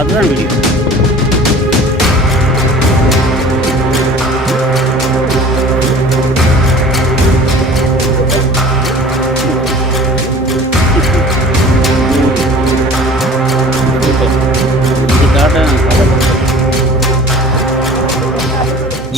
அதுதான் வீடியோ.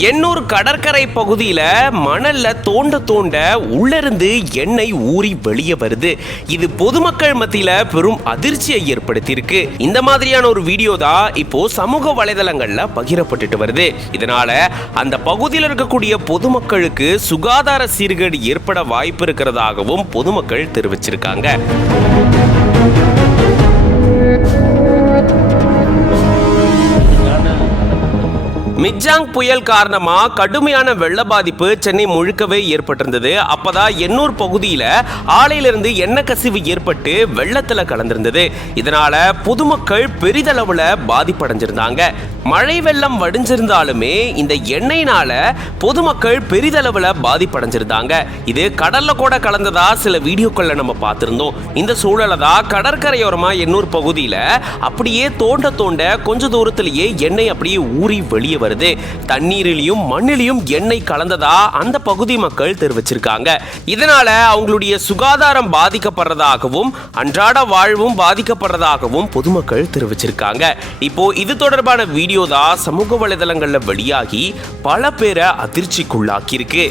எண்ணூர் கடற்கரை பகுதியில் மணல்ல தோண்ட தோண்ட உள்ளிருந்து எண்ணெய் ஊறி வெளியே வருது. இது பொதுமக்கள் மத்தியில பெரும் அதிர்ச்சியை ஏற்படுத்தியிருக்கு. இந்த மாதிரியான ஒரு வீடியோ தான் இப்போ சமூக வலைதளங்கள்ல பகிரப்பட்டுட்டு வருது. இதனால அந்த பகுதியில் இருக்கக்கூடிய பொதுமக்களுக்கு சுகாதார சீர்கேடு ஏற்பட வாய்ப்பு இருக்கிறதாகவும் பொதுமக்கள் தெரிவிச்சிருக்காங்க. மிக்ஜாங் புயல் காரணமா கடுமையான வெள்ள பாதிப்பு சென்னை முழுக்கவே ஏற்பட்டிருந்தது. அப்பதான் எண்ணூர் பகுதியில ஆலையிலிருந்து எண்ணெய் கசிவு ஏற்பட்டு வெள்ளத்துல கலந்திருந்தது. இதனால பொதுமக்கள் பெரிதளவுல பாதிப்படைஞ்சிருந்தாங்க. மழை வெள்ளம் வடிஞ்சிருந்தாலுமே இந்த எண்ணெய்னால பொதுமக்கள் பெரிதளவுல பாதிப்படைஞ்சிருந்தாங்க. இது கடல்ல கூட கலந்ததா சில வீடியோக்கள்ல நம்ம பார்த்திருந்தோம். இந்த சூழலை தான் கடற்கரையோரமா எண்ணூர் பகுதியில அப்படியே தோண்ட தோண்ட கொஞ்ச தூரத்திலேயே எண்ணெய் அப்படியே ஊறி வெளியே வருது. தண்ணீரிலையும் மண்ணிலையும் எண்ணெய் கலந்ததா அந்த பகுதி மக்கள் தெரிவிச்சிருக்காங்க. இதனால அவங்களுடைய சுகாதாரம் பாதிக்கப்படுறதாகவும் அன்றாட வாழ்வும் பாதிக்கப்படுறதாகவும் பொதுமக்கள் தெரிவிச்சிருக்காங்க. இப்போ இது தொடர்பான வீடியோ தான் சமூக வலைதளங்கள்ல வெளியாகி பல பேரை அதிர்ச்சிக்குள்ளாக்கி இருக்கு.